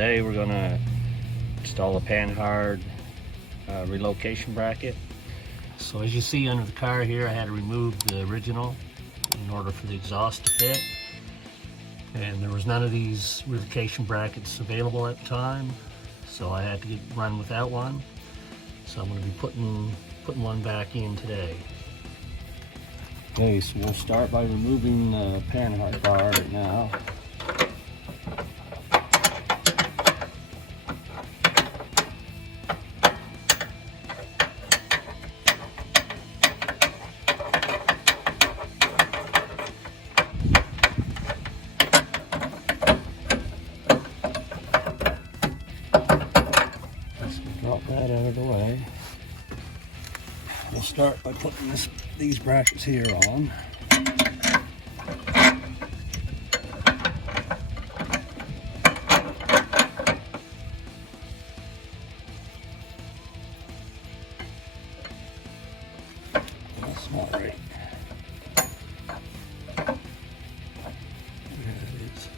today we're going to install a Panhard relocation bracket. So as you see under the car here, I had to remove the original in order for the exhaust to fit. And there was none of these relocation brackets available at the time, so I had to run without one. So I'm going to be putting one back in today. Okay, so we'll start by removing the Panhard bar right now. Drop that out of the way. We'll start by putting these brackets here on. That's not right. There it is.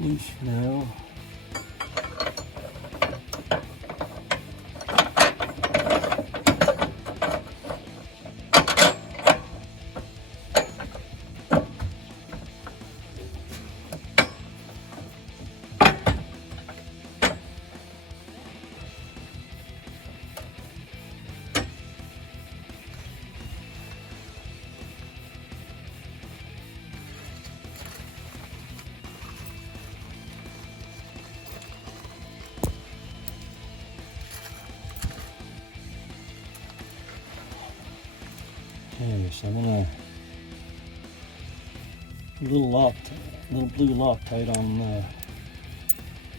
Loose now. Okay, so I'm gonna put a little blue Loctite on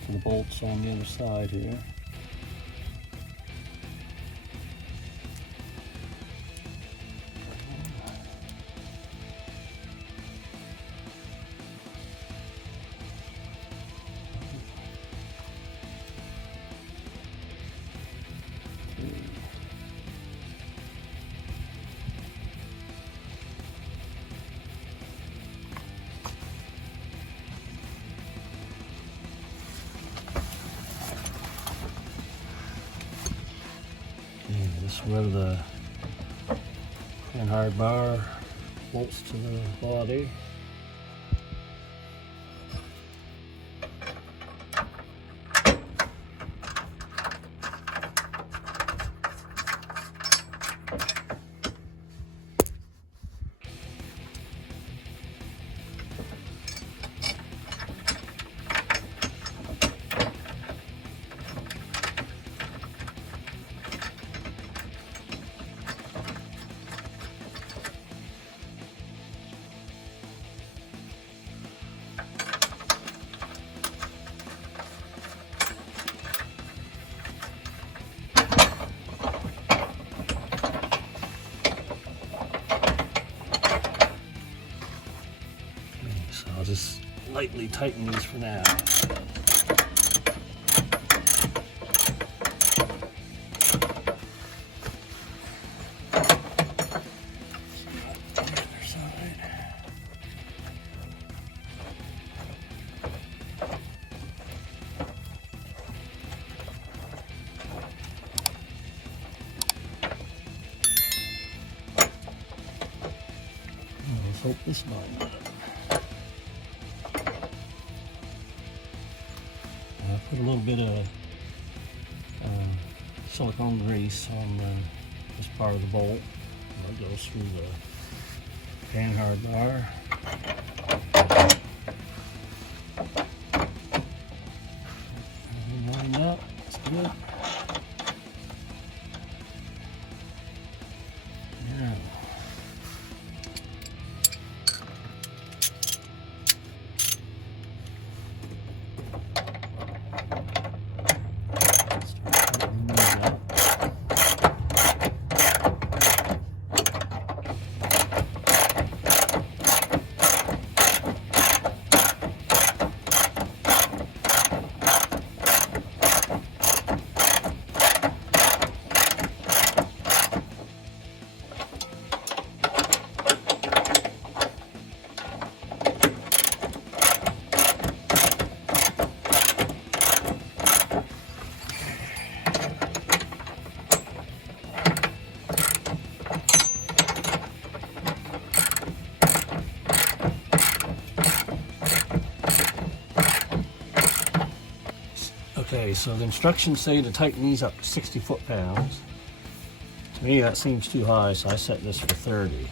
for the bolts on the other side here. This is where the Panhard bar bolts to the body. I'll just lightly tighten these for now. Let's hope this one. Put a little bit of silicone grease on this part of the bolt that goes through the Panhard bar. Lined up, that's good. Now, Okay, so the instructions say to tighten these up to 60 foot-pounds. To me, that seems too high, so I set this for 30.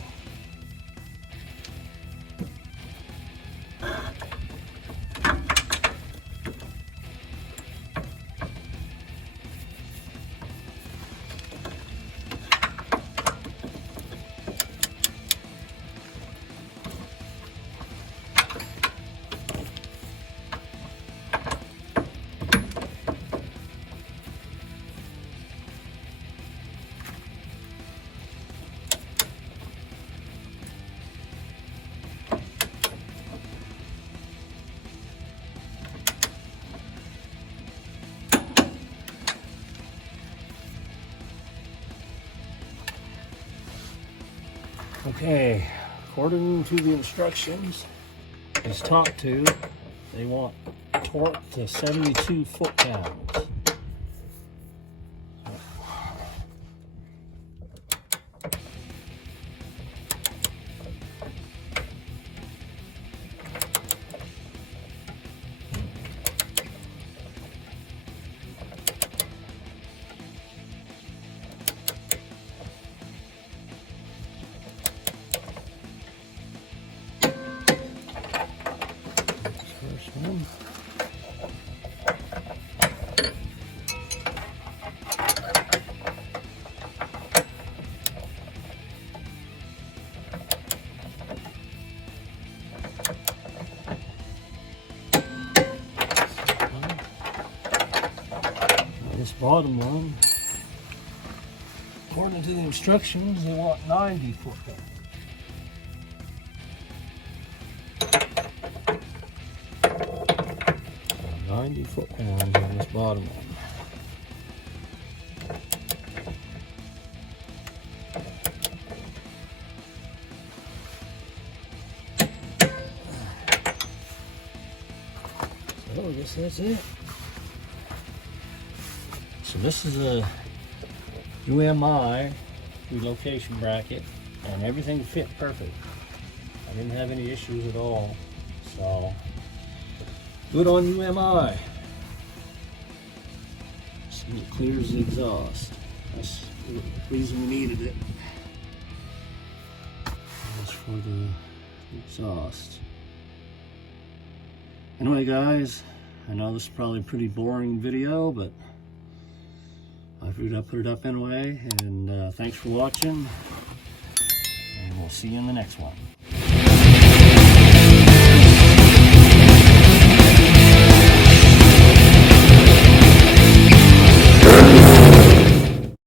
Okay, according to the instructions, as talked to, they want torque to 72 foot-pounds. First one. This bottom one, according to the instructions, they want 90 foot-pounds. 90 foot-pounds on this bottom one. So I guess that's it. So this is a UMI relocation bracket, and everything fit perfect. I didn't have any issues at all. So good on UMI. See, it clears the exhaust. That's the reason we needed it. That's for the exhaust. Anyway, guys, I know this is probably a pretty boring video, but I put it up anyway. And thanks for watching, and we'll see you in the next one.